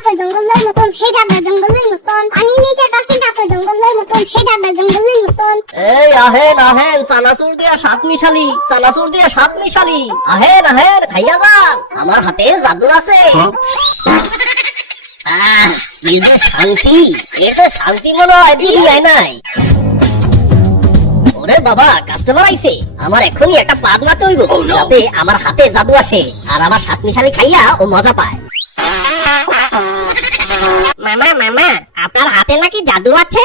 ডাফে জঙ্গলের মতন হে ডাবে জঙ্গলের মতন পানি নিচে ডাফে ডাফে জঙ্গলের মতন হে ডাবে জঙ্গলের মতন। এই আহেন আহেন সানাসুর দিয়া সাত মিশালি, সানাসুর দিয়া সাত মিশালি, আহেন আহেন খাইয়া যান, আমার হাতে জাদু আছে। কি যে শান্তি, এর তো শান্তি মনে হয় দুনিয়ায় নাই। ওরে বাবা, কাস্টমার আইছে, আমার এখনই একটা পাদ মারতে হইব যাতে আমার হাতে জাদু আসে আর আমার সাত মিশালি খাইয়া ও মজা পায়। মামা মামা, আপনার হাতে নাকি জাদু আছে?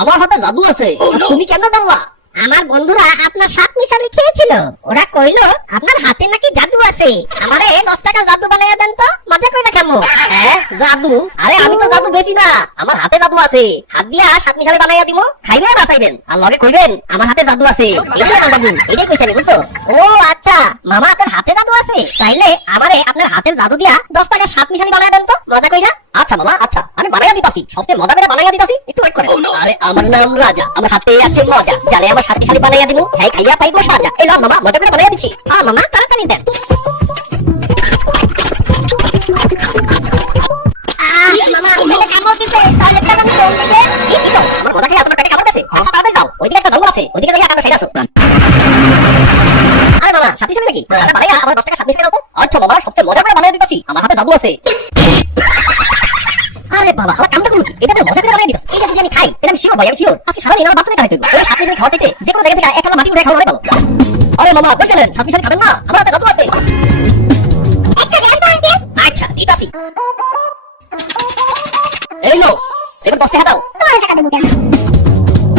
আমার হাতে জাদু আছে, তুমি কেন জানলা? আমার বন্ধুরা আপনার সাত মিশালি খেয়েছিল, ওরা কইলো আপনার হাতে নাকি জাদু আছে। আমারে 10 টাকা জাদু বানাইয়া দেন তো, মজা কইরা কেমন? জাদু? আরে আমি তো জাদু বেশি না, আমার হাতে জাদু আছে, হাত দিয়া সাত মিশালি বানাইয়া দিব, খাইবে বাঁচাইবেন আর লগে কইবেন আমার হাতে জাদু আছে। এইটাই আমার জাদু, এটাই কইছেন বুঝছো? ও আচ্ছা, মামা আপনার হাতে জাদু আছে, তাইলে আমারে আপনার হাতের জাদু দিয়া 10 টাকা সাত মিশালি বানাইয়া দেন তো, মজা কইরা। আচ্ছা মামা, আচ্ছা আমি বানাইয়া দিতাছি, সবচেয়ে মজা করে বানাইয়া দিতাছি, একটু ওয়েট করেন। আরে আমার নাম রাজা, আমার হাতে আছে মজা, জানে আমার সাত মিশালি বানাইয়া দিব, হ্যাঁ খাইয়া পাইবো সাজা। এই নাও মামা, মজা করে বানাইয়া দিচ্ছি। মামা তাড়াতাড়ি দেন। মামা পেটে কামড় দিছে, তাহলে টাকা দিতে হবে। এই কি তো আমার মজা খেয়ে আপনার পেটে কামড় দিছে? আচ্ছা তাড়াতাড়ি যাও, ওইদিকে একটা জঙ্গল আছে, ওইদিকে যাইয়া আপনারা সেটা আসো। আরে মামা সাত মিশালি নাকি? আরে বানাইয়া আমার 10 টাকা সাত মিশালি দাও তো। আচ্ছা মামা, সবচেয়ে মজা করে বানাইয়া দিতাছি, আমার হাতে জাদু আছে। আরে বাবা, আমার কামটা করলো কি? এটা তো মজা করে বানাই দিতাছ। এই যদি আমি খাই, এটা আমি শিওর ভাই, আমি শিওর আজকে সারাদিন আমার বাথরুমে খাইতে হবে। সাত মিশালি খাওয়া থেকে যে কোনো জায়গা থেকে এক টাকা মাটি উঠে খাওয়া ভালো। আরে মামা কই গেলেন? সাত মিশালি খাবেন না? আমার হাতে জাদু আছে। একটা দেন তো আন্টি। আচ্ছা দিতাছি। এই লো, এবার 10 টাকা দাও। তোমার টাকা দেবো কেন?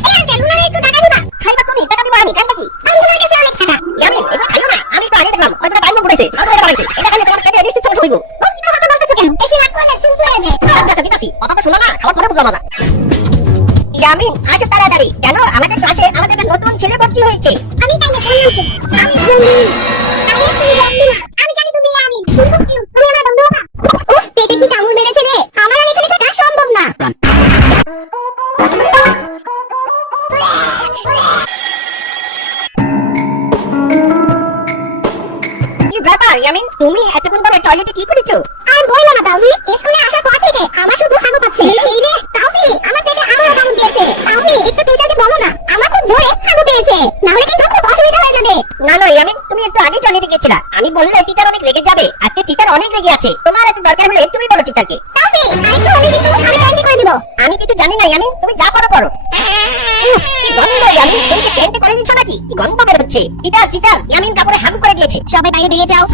এই আন্টি লুনারে একটু টাকা দিবা। খাইবা তুমি, টাকা দিবা আমি, কেন কি? আমি তোমার কাছে অনেক টাকা। ইয়ামিন এটা খাইও না, আমি তো আগে দেখলাম হয়তো টাইম পড়েছে, তারপরে এটা বানাইছে। এটা খাইলে তোমার পেটে নিশ্চিত সমস্যা হইব। বুঝতে কথা বলতেছো কেন? বেশি রাগ করলে চুল পড়ে যায়। আচ্ছা দিতাছি, কথা তো শোনো না, খাওয়ার পরে বুঝলাম মজা। ইয়ামিন আজ তাড়াতাড়ি, কেন আমাদের ক্লাসে আমাদের একটা নতুন ছেলে ভর্তি হয়েছে। আমি তাইলে বললাম যে আমি জঙ্গলি। আমি আসলে জঙ্গলি না। আমি জানি তুমি আমি। তুমি খুব কিউট। তুমি আমার বন্ধু হবা। উফ, পেটে কি কামড় মেরেছে রে। আমার আর এখানে থাকা সম্ভব না। কি ব্যাপার ইয়ামিন, তুমি এতক্ষণ ধরে টয়লেটে কি করেছো? আর বইলো না তাওফি, স্কুলে আসার পর থেকে আমার শুধু হাগু পাচ্ছে। এই রে তাওফি, আমার পেটে আবারও কামড় দিয়েছে। তাওফি একটু টিচারকে বলো না, আমার খুব জোরে হাগু পেয়েছে, না হলে কিন্তু খুব অসুবিধা হয়ে যাবে। না না ইয়ামিন, তুমি একটু আগে টয়লেটে গেছিলা, আমি বললে টিচার অনেক রেগে যাবে। আজকে টিচার অনেক রেগে আছে, তোমার এত দরকার হলে তুমি বলো টিচারকে। তাওফি আরেকটু হলে কিন্তু আমি ক্যান্টি করে দিব। আমি কিছু জানি না ইয়ামিন, তুমি যা করো করো। কি গন্ধ ইয়ামিন, তুমি কি ক্যান্টি করে দিচ্ছ নাকি? কি গন্ধ বের হচ্ছে? টিচার টিচার, ইয়ামিন কাপড়ে হাগু করে দিয়েছে। সবাই বাইরে বেরিয়ে যাও।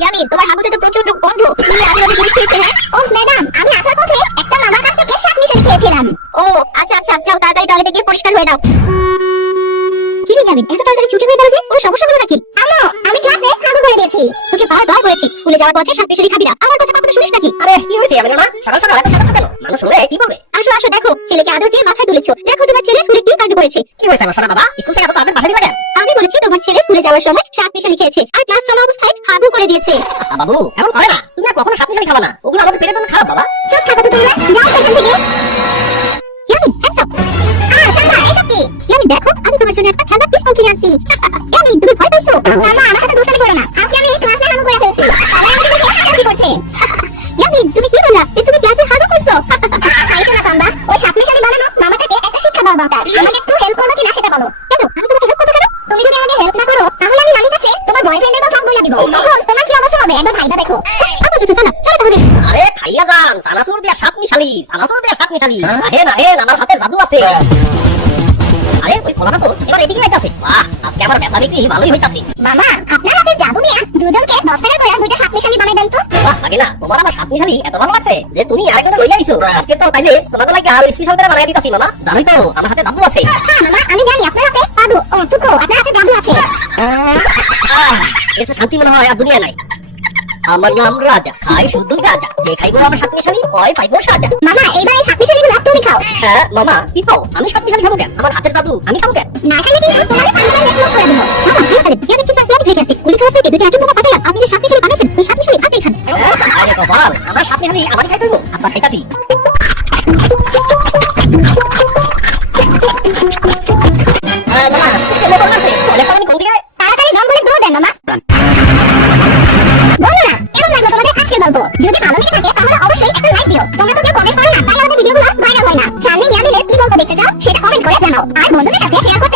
ইয়ামিন তোমার হাগুতে তো প্রচন্ড গন্ধ। কি আজেবাজে জিনিস খেয়েছে? হ্যাঁ ওহ ম্যাডাম, আমি আসার পথে একটা মামার কাছ থেকে সাত মিশালি খেয়েছিলাম। ও আচ্ছা আচ্ছা, যাও তাড়াতাড়ি টয়লেটে গিয়ে পরিষ্কার হয়ে নাও। কি রে ইয়ামিন, এত তাড়াতাড়ি ছুটি হয়ে গেল যে? কোনো সমস্যা হলো নাকি? আম্মু আমি ক্লাসে হাগু করে দিয়েছি। তোকে বারবার বলেছি স্কুলে যাওয়ার পথে সাত মিশালি খাবি না, আমার কথা কখনো শুনিস নাকি? আরে কি হয়েছে ইয়ামিন মা, সকাল সকাল এত কথা কেন? মানুষ শুনলে কি বলবে? আসো আসো, দেখো ছেলেকে আদর দিয়ে মাথায় তুলেছো। দেখো তোমার ছেলে স্কুলে কি কাণ্ড করেছে। কি হয়েছে আমার সোনা বাবা, স্কুল থেকে এত তাড়াতাড়ি বাসা দিলা কেন? আমি বলেছি তোমার ছেলে স্কুলে যাওয়ার সময় সাত মিশালি খেয়েছে আর ক্লাস চলা অবস্থায় হাগু করে দিয়েছে। বাবু এমন করে না, তুমি আর কখনো সাত মিশালি খাবা না, ওগুলো আমাদের পেটের জন্য খারাপ বাবা। চুপ থাকো তো তুমি, যাও সেখান থেকে। Yamin hands up. সাম্বা এসব কি? ইয়ামিন দেখো, আমি তোমার জন্য একটা খেলনা পিস্তল কিনে আনছি। ইয়ামিন তুমি ভয় পাইছো? সাম্বা আমার সাথে দুষ্টামি করো না, আজকে আমি ক্লাসে হাগু করে ফেলছি। সবাই আমাকে দেখে হাসাহাসি করছে। ইয়ামিন তুমি কি বললা? তুমি ক্লাসে হাগু করছো? আইসো না সাম্বা, ওই সাত মিশালি বানানো মামাটাকে একটা শিক্ষা দেওয়া দরকার। আমাকে একটু হেল্প করবে কিনা সেটা বলো। কেন আমি তোমাকে হেল্প করবো কেন? তুমি যদি আমাকে হেল্প না করো তাহলে আমি নানির কাছে তোমার বয়ফ্রেন্ডের কথা বলে দিব। তখন তোমার কি অবস্থা হবে একবার ভাইবা দেখো। আপু যদি জানা চলো তাহলে। আরে খাইয়া যান, সানাসুর দিয়া সাত মিশালি, সানাসুর দিয়া সাত মিশালি, আহেন আহেন আমার হাতে জাদু আছে। আরে ওই পোলাটা তো এবার এদিকে আইতাছে। বাহ, আজকে আমার বেচা বিক্রি ভালোই হইতাছে। মামা আপনার হাতে জাদু দিয়া দুজনকে 10 টাকা করে দুইটা সাত মিশালি বানাই দেন তো। বাহ লাগে না, তোমার আমার সাত মিশালি এত ভালো লাগছে যে তুমি আরেকজন লইয়া আইছো। আজকে তো তাইলে তোমাদের লাগি আর স্পেশাল করে বানাই দিতাছি মামা, জানোই তো আমার হাতে জাদু আছে। হ্যাঁ মামা আমি জানি আপনার হাতে জাদু, ও টুকু আপনার হাতে জাদু আছে। এতে শান্তি মনে হয় আর দুনিয়া নাই। আমার নাম রাজা, খাই শুদ্ধ গাজা, যে খাইবো আমার সাত মিশালি ওই পাইবো সাজা। মামা এইবার এই সাত মিশালিগুলো তুমি খাও। হ্যাঁ মামা কি খাও? আমি সাত মিশালি খাবো কেন? আমার হাতের জাদু আমি খাবো কেন? না খাইলে কিন্তু তোমার পাঞ্জাবের নেক ক্লোজ করে দেব। মামা ভাই খাবেন, ইয়ামিন কিন্তু আসলে রেখে আছে। উনি খাওয়ার থেকে দুইটা আইটেম পাঠাইয়া আপনি যে সাত মিশালি বানাইছেন ওই সাত মিশালি আপনি খান। আরে বাবা, আমার সাত মিশালি আমার খাইতে হইবো। আচ্ছা খাইতাছি। মামা এটা মোটর আছে, অনেক পানি কোন দিকে? তাড়াতাড়ি জঙ্গলে দৌড় দেন মামা। বলো না কেমন লাগলো তোমাদের আজকের গল্প। যদি ভালো লেগে থাকে তাহলে অবশ্যই একটা লাইক দিও। তোমরা তো কেউ কমেন্ট করো না, তাই আমাদের ভিডিওগুলো ভাইরাল হয় না। সামনে ইয়ামিনের কি গল্প দেখতে চাও সেটা কমেন্ট করে জানাও, আর বন্ধুদের সাথে শেয়ার করতে